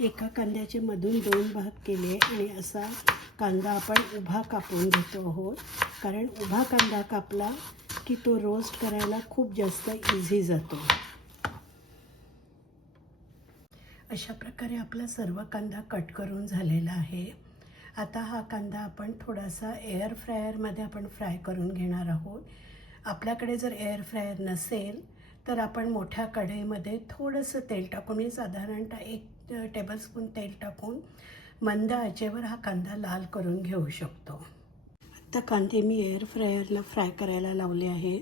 एका कांद्याचे मधून 2 भाग केले आणि असा कांदा आपण उभा कापून घेतो आहोत, कारण उभा कांदा कापला की तो रोस्ट करायला खूप जास्त इझी जातो. अशा प्रकारे आपला सर्व कांदा कट करून झालेला आहे. आता हा कांदा आपण थोडासा एअर फ्रायरमध्ये आपण फ्राय करून घेणार आहोत. आपल्याकडे जर एअर फ्रायर नसेल तर आपण मोठ्या कढईमध्ये थोडंसं तेल टाकून, मी साधारणतः 1 टेबलस्पून तेल टाकून मंद आचेवर हा कांदा लाल करून घेऊ शकतो. आता कांदे मी एअर फ्रायरला फ्राय करायला लावले आहे.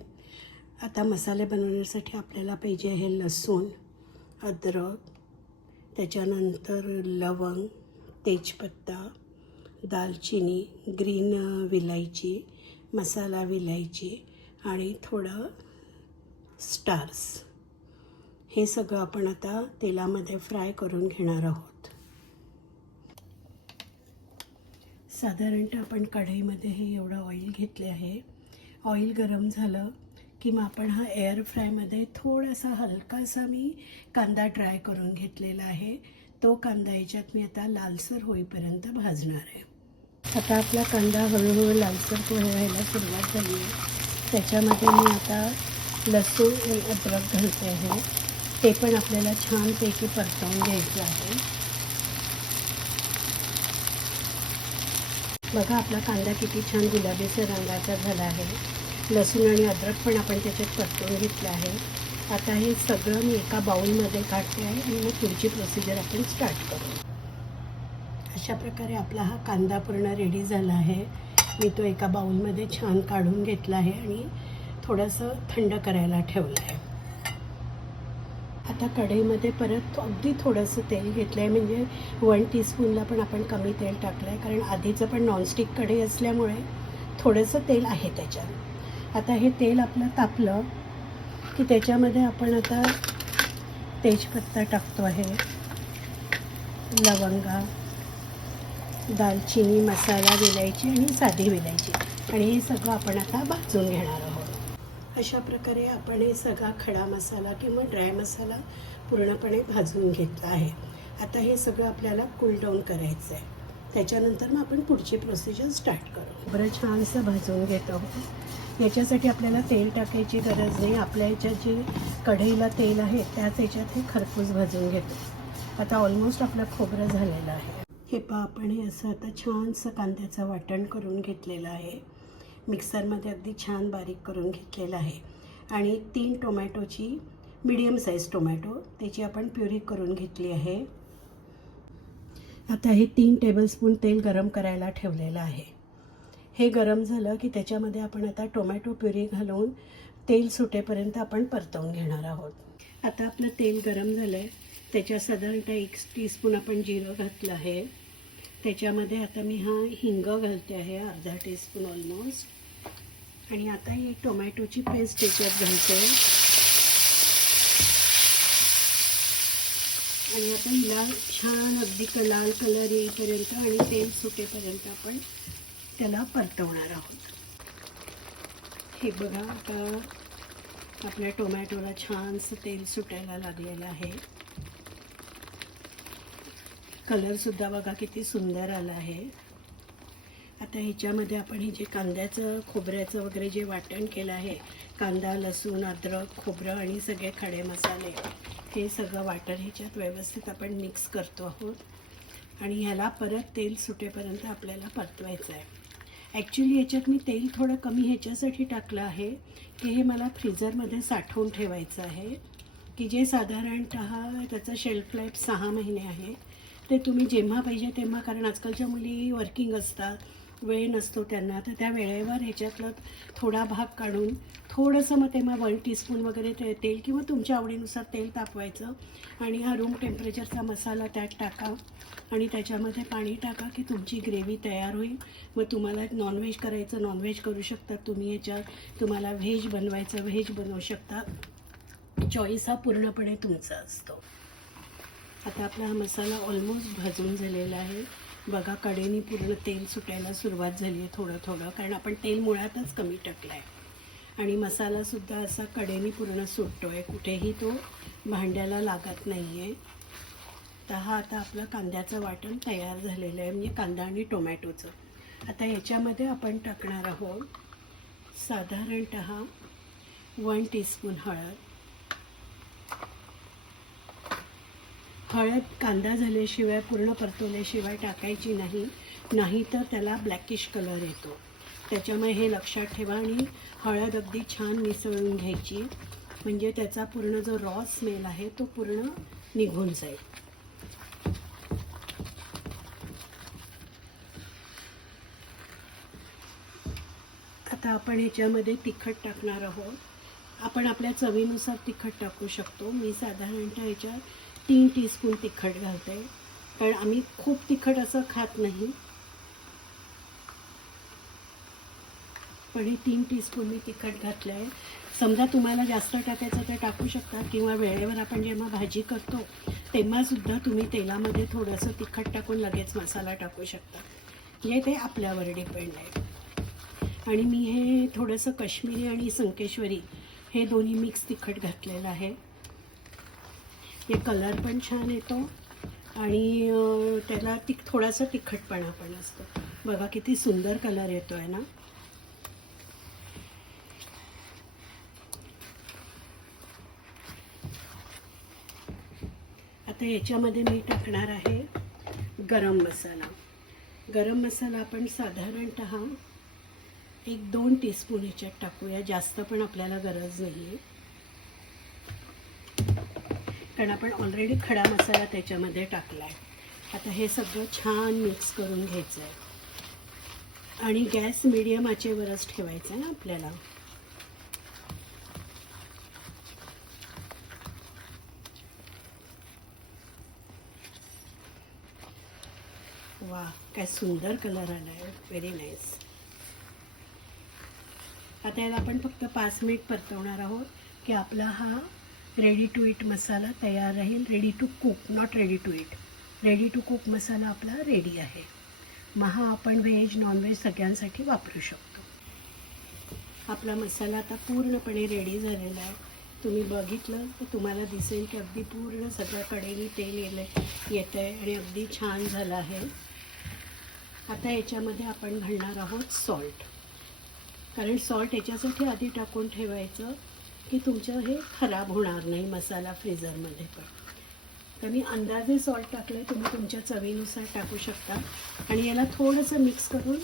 आता मसाले बनवण्यासाठी आपल्याला पाहिजे आहे लसूण, अद्रक, त्याच्यानंतर लवंग, तेजपत्ता, दालचिनी, ग्रीन विलायची, मसाला विलायची आणि थोडं स्टार्स. हे सगळं आपण आता तेलामध्ये फ्राय करून घेणार आहोत. साधारणतः आपण कढईमध्ये हे एवढं ऑइल घेतले आहे. ऑइल गरम झालं की मग आपण हा एअर फ्रायमध्ये थोडासा हलकासा मी कांदा ड्राय करून घेतलेला आहे. तो कांदा याच्यात मी आता लालसर होईपर्यंत भाजणार आहे. आता आपला कांदा हळूहळू लालसर व्हायला सुरुवात झाली आहे. त्याच्यामध्ये मी आता लसूण आणि अद्रक घालते आहे. ते पण आपल्याला छानपैकी परतवून घ्यायचं आहे. बघा आपला कांदा किती छान गुलाबीसर रंगाचा झाला आहे. लसूण आणि अद्रक पण आपण त्याच्यात परतवून घेतलं आहे. आता हे सगळं मी एका बाउलमध्ये काढते आहे आणि मग पुढची प्रोसिजर आपण स्टार्ट करू. अशा प्रकारे आपला हा कांदा पूर्ण रेडी झाला आहे. मी तो एका बाउलमध्ये छान काढून घेतला आहे आणि थोडंसं थंड करायला ठेवलं आहे. आता कढईमध्ये परत अगदी थोडंसं तेल घेतलं आहे, म्हणजे 1 टीस्पूनला पण आपण कमी तेल टाकलं आहे, कारण आधीचं पण नॉनस्टिक कढई असल्यामुळे थोडंसं तेल आहे त्याच्यात. आता हे तेल आपलं तापलं की त्याच्यामध्ये आपण आता तेजपत्ता टाकतो आहे, लवंगा, दालचिनी, मसाला विलायची आणि साधी विलायची, आणि हे सगळं आपण आता भाजून घेणार आहोत. अशा प्रकारे आपण हे सगळा खडा मसाला किंवा ड्राय मसाला पूर्णपणे भाजून घेतला आहे. आता हे सगळं आपल्याला कूल डाऊन करायचं आहे. त्याच्यानंतर मग आपण पुढची प्रोसिजर स्टार्ट करू. बरं छानसं भाजून घेतो. याच्यासाठी आपल्याला तेल टाकायची गरज नाही. आपल्या याच्यात जे कढईला तेल आहे त्याच याच्यात हे खरपूस भाजून घेतो. आता ऑलमोस्ट आपलं खोबरं झालेलं आहे. हे आपण हे असं आता छानसं कांद्याचं वाटण करून घेतलेलं आहे. मिक्सरमध्ये अगदी छान बारीक करून घेतलेलं आहे. आणि 3 टोमॅटोची मीडियम साईज टोमॅटो त्याची आपण प्युरी करून घेतली आहे. आता हे 3 टेबलस्पून तेल गरम करायला ठेवलेलं आहे. हे गरम झालं की त्याच्यामध्ये आपण आता टोमॅटो प्युरी घालून तेल सुटेपर्यंत आपण परतवून घेणार आहोत. आता आपलं तेल गरम झालं आहे. त्याच्यात साधारणतः 1 टीस्पून आपण जिरं घातलं आहे. त्याच्यामध्ये आता मी हा हिंग घालते आहे, अर्धा टीस्पून ऑलमोस्ट. आणि आता ही टोमॅटोची पेस्ट त्याच्यात घालते आणि आता हिला छान अगदी लाल कलर येईपर्यंत आणि तेल सुटेपर्यंत आपण त्याला परतवणार आहोत. हे बघा आता आपल्या टोमॅटोला छानसं तेल सुटायला लागलेलं आहे. कलरसुद्धा बघा किती सुंदर आला आहे. आता ह्याच्यामध्ये आपण हे जे कांद्याचं खोबऱ्याचं वगैरे जे वाटण केलं आहे, कांदा, लसूण, अद्रक, खोबरं आणि सगळे खडे मसाले, हे सगळं वाटण ह्याच्यात व्यवस्थित आपण मिक्स करतो आहोत आणि ह्याला परत तेल सुटेपर्यंत आपल्याला परतवायचं आहे. ॲक्च्युली याच्यात मी तेल थोडं कमी ह्याच्यासाठी टाकलं आहे की हे मला फ्रीझरमध्ये साठवून ठेवायचं आहे, की जे साधारणतः त्याचा शेल्फ लाईफ 6 महिने आहे. ते तुम्ही जेव्हा पाहिजे तेव्हा, कारण आजकालच्या मुली वर्किंग असतात, वेळ नसतो त्यांना, तर त्या वेळेवर ह्याच्यातलं थोडा भाग काढून थोडंसं मग तेव्हा 1 टीस्पून वगैरे तेल किंवा तुमच्या आवडीनुसार तेल तापवायचं आणि हा रूम टेम्परेचरचा मसाला त्यात टाका आणि त्याच्यामध्ये पाणी टाका की तुमची ग्रेव्ही तयार होईल. मग तुम्हाला नॉनव्हेज करायचं नॉनव्हेज करू शकता तुम्ही, ह्याच्यात तुम्हाला व्हेज बनवायचं व्हेज बनवू शकता. चॉईस हा पूर्णपणे तुमचा असतो. आता आपला हा मसाला ऑलमोस्ट भाजून झालेला आहे. बघा कडेने पूर्ण तेल सुटायला सुरुवात झाली आहे थोडं थोडं, कारण आपण तेल मुळातच कमी टाकलं आहे आणि मसालासुद्धा असा कडेने पूर्ण सुटतो आहे, कुठेही तो भांड्याला लागत नाही आहे. आता आपलं कांद्याचं वाटण तयार झालेलं आहे, म्हणजे कांदा आणि टोमॅटोचं. आता याच्यामध्ये आपण टाकणार आहोत साधारणतः 1 टीस्पून हळद. हळद कांदा झाल्याशिवाय, पूर्ण परतवल्याशिवाय टाकायची नाही, नाहीतर त्याला ब्लॅकिश कलर येतो. त्याच्यामुळे हे लक्षात ठेवा. आणि हळद अगदी छान मिसळून घ्यायची, म्हणजे त्याचा पूर्ण जो रॉ स्मेल आहे तो पूर्ण निघून जाईल. आता आपण ह्याच्यामध्ये तिखट टाकणार आहोत. आपण आपल्या चवीनुसार तिखट टाकू शकतो. मी साधारणतः ह्याच्यात 3 टीस्पून तिखट घालते, कारण आम्ही खूप तिखट असं खात नाही. पण हे 3 टीस्पून मी तिखट घातलं आहे. समजा तुम्हाला जास्त टाकायचं तर टाकू शकता, किंवा वेळेवर आपण जेव्हा भाजी करतो तेव्हासुद्धा तुम्ही तेलामध्ये थोडंसं तिखट टाकून लगेच मसाला टाकू शकता. म्हणजे ते आपल्यावर डिपेंड आहे. आणि मी हे थोडंसं काश्मीरी आणि संकेश्वरी हे दोन्ही मिक्स तिखट घातलेलं आहे. हे कलर पण छान येतो आणि त्याला थोडासा तिखटपणा पण असतो. बघा किती सुंदर कलर येतो आहे ना. आता याच्यामध्ये मी टाकणार आहे गरम मसाला. गरम मसाला आपण साधारणतः 1-2 टीस्पून ह्याच्यात टाकूया, जास्त पण आपल्याला गरज नाही आहे, कारण आपण ऑलरेडी खडा मसाला त्याच्यामध्ये टाकला आहे. आता हे सगळं छान मिक्स करून घ्यायचं आहे आणि गॅस मीडियम आचेवरच ठेवायचा आहे आपल्याला. वा, काय सुंदर कलर आला आहे, व्हेरी नाईस. आता याला आपण फक्त 5 मिनिट परतवणार आहोत की आपला हा रेडी टू ईट मसाला तयार राहील. Ready to cook, not ready to eat. Ready to cook मसाला आपला रेडी आहे. मग हा आपण व्हेज नॉनव्हेज सगळ्यांसाठी वापरू शकतो. आपला मसाला आता पूर्णपणे रेडी झालेला आहे. तुम्ही बघितलं तर तुम्हाला दिसेल की अगदी पूर्ण सगळ्या कडेने तेल येतं आहे आणि अगदी छान झालं आहे. आता याच्यामध्ये आपण घालणार आहोत सॉल्ट, कारण सॉल्ट याच्यासाठी आधी टाकून ठेवायचं की तुमचं हे खराब होणार नाही मसाला फ्रीझरमध्ये. पण तर मी अंदाजे सॉल्ट टाकले, तुम्ही तुमच्या चवीनुसार टाकू शकता. आणि याला थोडंसं मिक्स करून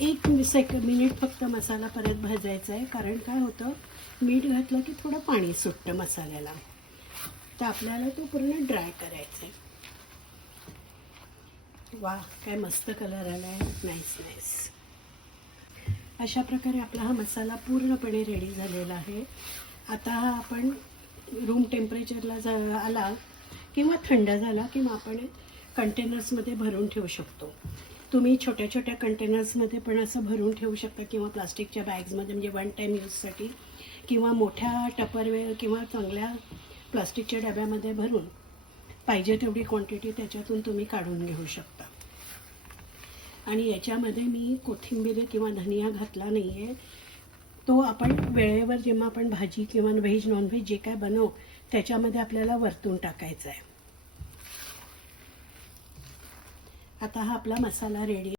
1 मिनिट फक्त मसाला परत भाजायचा आहे, कारण काय होतं, मीठ घातलं की थोडं पाणी सुटतं मसाल्याला, तर आपल्याला तो पूर्ण ड्राय करायचा आहे. वा, काय मस्त कलर आला आहे, नाईस नाईस. अशा प्रकारे आपला हा मसाला पूर्णपणे रेडी झालेला आहे. आता हा आपण रूम टेम्परेचरला आला किंवा थंड झाला किंवा आपण कंटेनर्समध्ये भरून ठेवू शकतो. तुम्ही छोट्या छोट्या कंटेनर्समध्ये पण असं भरून ठेवू शकता, किंवा प्लास्टिकच्या बॅग्समध्ये, म्हणजे 1 टाईम यूजसाठी, किंवा मोठ्या टपरवेअर किंवा चांगल्या प्लास्टिकच्या डब्यामध्ये भरून पाहिजे तेवढी क्वांटिटी त्याच्यातून तुम्ही काढून घेऊ शकता. आणि याच्यामध्ये मी कोथिंबीर किंवा धनिया घातला नाही आहे. तो आपण वेळेवर जेव्हा आपण भाजी किंवा व्हेज नॉनव्हेज जे काय बनवू त्याच्यामध्ये आपल्याला वरतून टाकायचं आहे. आता हा आपला मसाला रेडी